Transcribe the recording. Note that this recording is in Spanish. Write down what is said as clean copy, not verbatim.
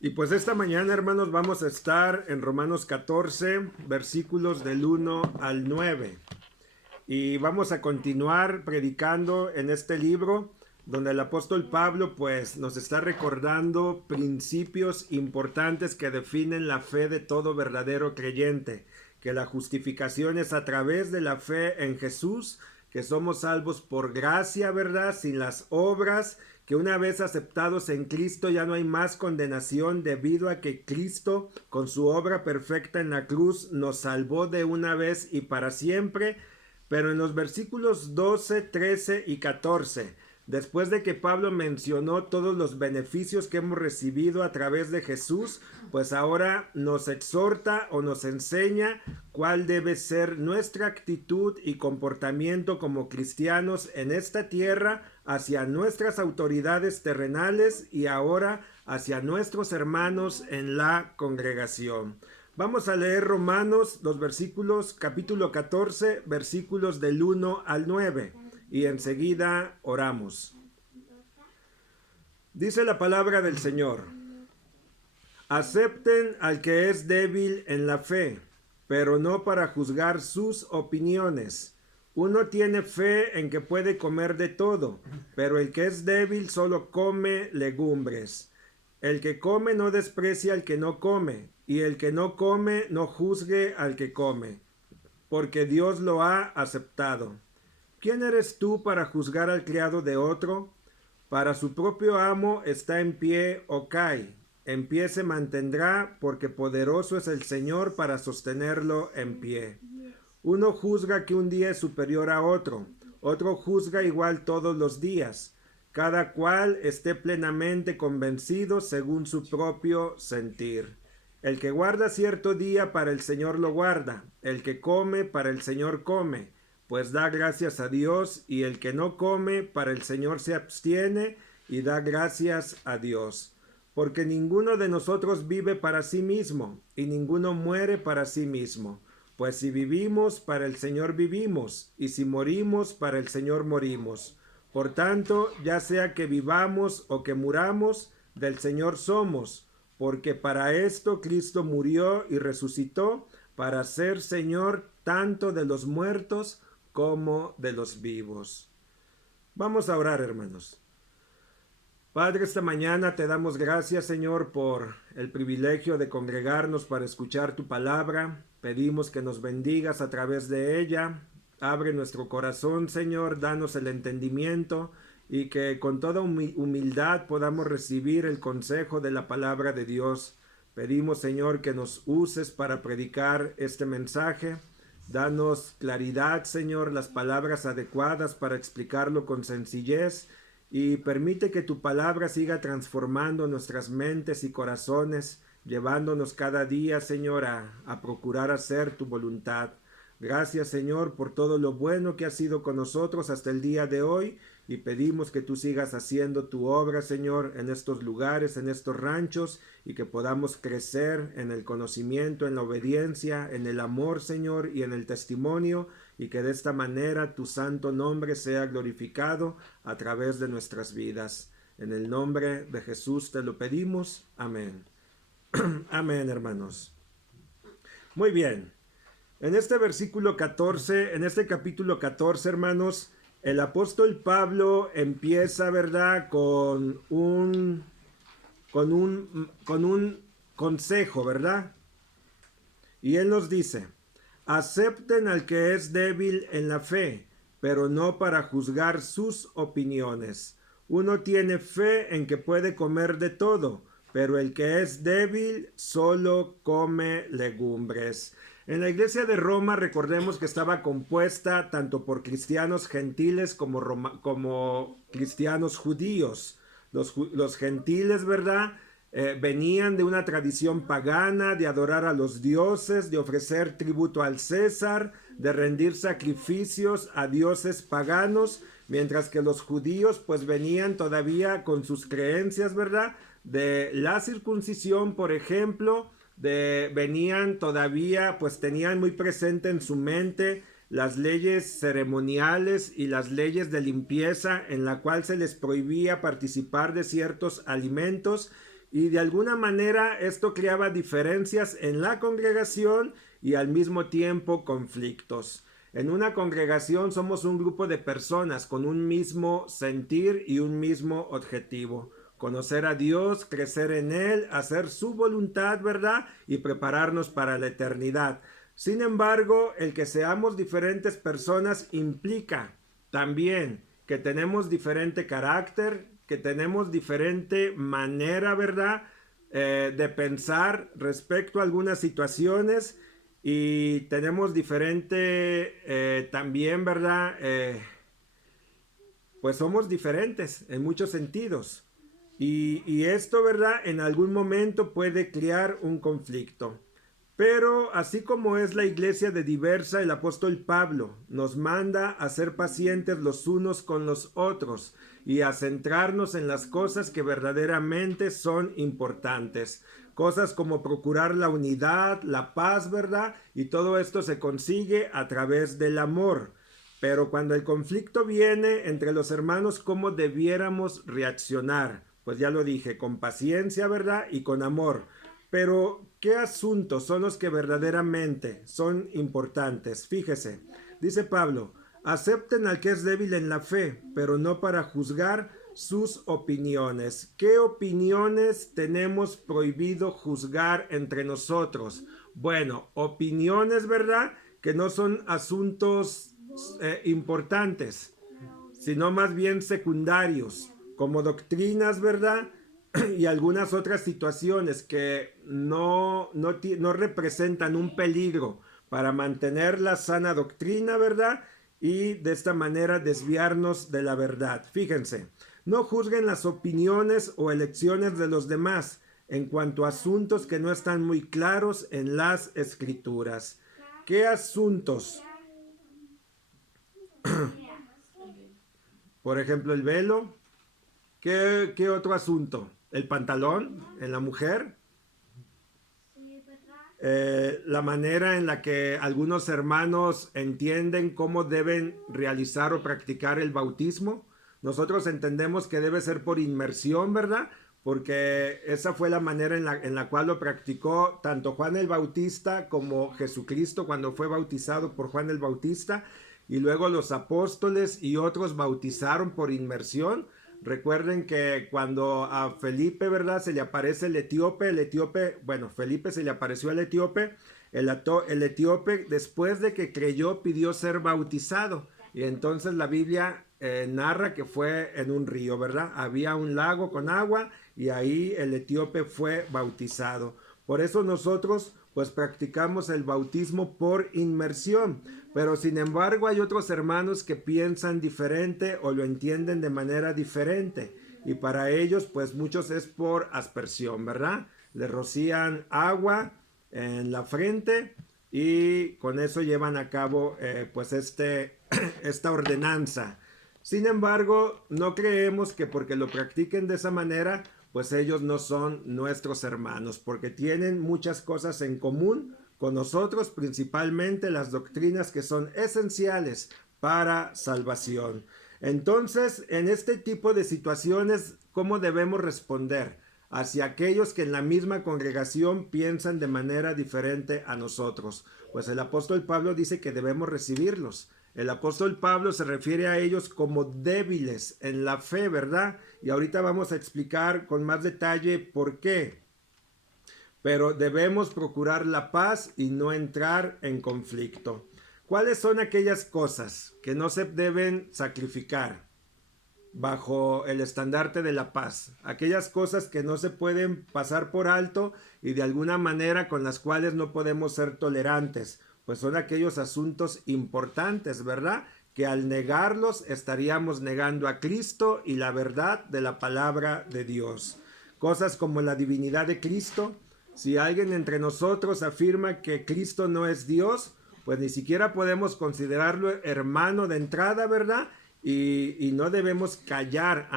Y pues esta mañana, hermanos, vamos a estar en Romanos 14, versículos del 1 al 9. Y vamos a continuar predicando en este libro donde el apóstol Pablo pues nos está recordando principios importantes que definen la fe de todo verdadero creyente, que la justificación es a través de la fe en Jesús, que somos salvos por gracia, ¿verdad? Sin las obras, que una vez aceptados en Cristo ya no hay más condenación debido a que Cristo, con su obra perfecta en la cruz, nos salvó de una vez y para siempre. Pero en los versículos 12, 13 y 14, después de que Pablo mencionó todos los beneficios que hemos recibido a través de Jesús, pues ahora nos exhorta o nos enseña cuál debe ser nuestra actitud y comportamiento como cristianos en esta tierra hacia nuestras autoridades terrenales y ahora hacia nuestros hermanos en la congregación. Vamos a leer Romanos, los versículos, capítulo 14, versículos del 1 al 9, y enseguida oramos. Dice la palabra del Señor: acepten al que es débil en la fe, pero no para juzgar sus opiniones. Uno tiene fe en que puede comer de todo, pero el que es débil solo come legumbres. El que come no desprecia al que no come, y el que no come no juzgue al que come, porque Dios lo ha aceptado. ¿Quién eres tú para juzgar al criado de otro? Para su propio amo está en pie o cae. En pie se mantendrá, porque poderoso es el Señor para sostenerlo en pie. Uno juzga que un día es superior a otro, otro juzga igual todos los días. Cada cual esté plenamente convencido según su propio sentir. El que guarda cierto día para el Señor lo guarda, el que come para el Señor come, pues da gracias a Dios, y el que no come para el Señor se abstiene y da gracias a Dios. Porque ninguno de nosotros vive para sí mismo, y ninguno muere para sí mismo. Pues si vivimos, para el Señor vivimos, y si morimos, para el Señor morimos. Por tanto, ya sea que vivamos o que muramos, del Señor somos, porque para esto Cristo murió y resucitó, para ser Señor tanto de los muertos como de los vivos. Vamos a orar, hermanos. Padre, esta mañana te damos gracias, Señor, por el privilegio de congregarnos para escuchar tu palabra. Pedimos que nos bendigas a través de ella. Abre nuestro corazón, Señor, danos el entendimiento y que con toda humildad podamos recibir el consejo de la palabra de Dios. Pedimos, Señor, que nos uses para predicar este mensaje. Danos claridad, Señor, las palabras adecuadas para explicarlo con sencillez, y permite que tu palabra siga transformando nuestras mentes y corazones, llevándonos cada día, Señor, a procurar hacer tu voluntad. Gracias, Señor, por todo lo bueno que has sido con nosotros hasta el día de hoy, y pedimos que tú sigas haciendo tu obra, Señor, en estos lugares, en estos ranchos, y que podamos crecer en el conocimiento, en la obediencia, en el amor, Señor, y en el testimonio, y que de esta manera tu santo nombre sea glorificado a través de nuestras vidas. En el nombre de Jesús te lo pedimos. Amén. Amén, hermanos. Muy bien. En este versículo 14, en este capítulo 14, hermanos, el apóstol Pablo empieza, ¿verdad?, con un consejo, ¿verdad? Y él nos dice: acepten al que es débil en la fe, pero no para juzgar sus opiniones. Uno tiene fe en que puede comer de todo, pero el que es débil solo come legumbres. En la iglesia de Roma, recordemos que estaba compuesta tanto por cristianos gentiles como cristianos judíos. Los gentiles, ¿verdad?, venían de una tradición pagana de adorar a los dioses, de ofrecer tributo al César, de rendir sacrificios a dioses paganos, mientras que los judíos pues venían todavía con sus creencias, ¿verdad?, de la circuncisión, por ejemplo, venían todavía, pues tenían muy presente en su mente las leyes ceremoniales y las leyes de limpieza, en la cual se les prohibía participar de ciertos alimentos y de alguna manera esto creaba diferencias en la congregación y al mismo tiempo conflictos. En una congregación somos un grupo de personas con un mismo sentir y un mismo objetivo. Conocer a Dios, crecer en Él, hacer su voluntad, ¿verdad? Y prepararnos para la eternidad. Sin embargo, el que seamos diferentes personas implica también que tenemos diferente carácter, que tenemos diferente manera, ¿verdad? De pensar respecto a algunas situaciones y tenemos diferente también, ¿verdad? Pues somos diferentes en muchos sentidos. Y esto, ¿verdad? En algún momento puede crear un conflicto. Pero así como es la iglesia de diversa, el apóstol Pablo nos manda a ser pacientes los unos con los otros y a centrarnos en las cosas que verdaderamente son importantes. Cosas como procurar la unidad, la paz, ¿verdad? Y todo esto se consigue a través del amor. Pero cuando el conflicto viene entre los hermanos, ¿cómo debiéramos reaccionar? Pues ya lo dije, con paciencia, ¿verdad? Y con amor. Pero, ¿qué asuntos son los que verdaderamente son importantes? Fíjese, dice Pablo, acepten al que es débil en la fe, pero no para juzgar sus opiniones. ¿Qué opiniones tenemos prohibido juzgar entre nosotros? Bueno, opiniones, ¿verdad? Que no son asuntos importantes, sino más bien secundarios, como doctrinas, ¿verdad? Y algunas otras situaciones que no representan un peligro para mantener la sana doctrina, ¿verdad? Y de esta manera desviarnos de la verdad. Fíjense, no juzguen las opiniones o elecciones de los demás en cuanto a asuntos que no están muy claros en las escrituras. ¿Qué asuntos? Por ejemplo, el velo. ¿Qué otro asunto? ¿El pantalón en la mujer? La manera en la que algunos hermanos entienden cómo deben realizar o practicar el bautismo. Nosotros entendemos que debe ser por inmersión, ¿verdad? Porque esa fue la manera en la cual lo practicó tanto Juan el Bautista como Jesucristo cuando fue bautizado por Juan el Bautista, y luego los apóstoles y otros bautizaron por inmersión. Recuerden que cuando a Felipe, ¿verdad? Se le aparece el etíope, bueno, Felipe se le apareció al etíope, el etíope después de que creyó pidió ser bautizado. Y entonces la Biblia narra que fue en un río, ¿verdad? Había un lago con agua y ahí el etíope fue bautizado. Por eso nosotros pues practicamos el bautismo por inmersión. Pero sin embargo hay otros hermanos que piensan diferente o lo entienden de manera diferente. Y para ellos pues muchos es por aspersión, ¿verdad? Le rocían agua en la frente y con eso llevan a cabo pues esta ordenanza. Sin embargo, no creemos que porque lo practiquen de esa manera, pues ellos no son nuestros hermanos, porque tienen muchas cosas en común con nosotros, principalmente las doctrinas que son esenciales para salvación. Entonces, en este tipo de situaciones, ¿cómo debemos responder hacia aquellos que en la misma congregación piensan de manera diferente a nosotros? Pues el apóstol Pablo dice que debemos recibirlos. El apóstol Pablo se refiere a ellos como débiles en la fe, ¿verdad? Y ahorita vamos a explicar con más detalle por qué. Pero debemos procurar la paz y no entrar en conflicto. ¿Cuáles son aquellas cosas que no se deben sacrificar bajo el estandarte de la paz? Aquellas cosas que no se pueden pasar por alto y de alguna manera con las cuales no podemos ser tolerantes. Pues son aquellos asuntos importantes, ¿verdad? Que al negarlos estaríamos negando a Cristo y la verdad de la palabra de Dios. Cosas como la divinidad de Cristo. Si alguien entre nosotros afirma que Cristo no es Dios, pues ni siquiera podemos considerarlo hermano de entrada, ¿verdad? Y no debemos callar ante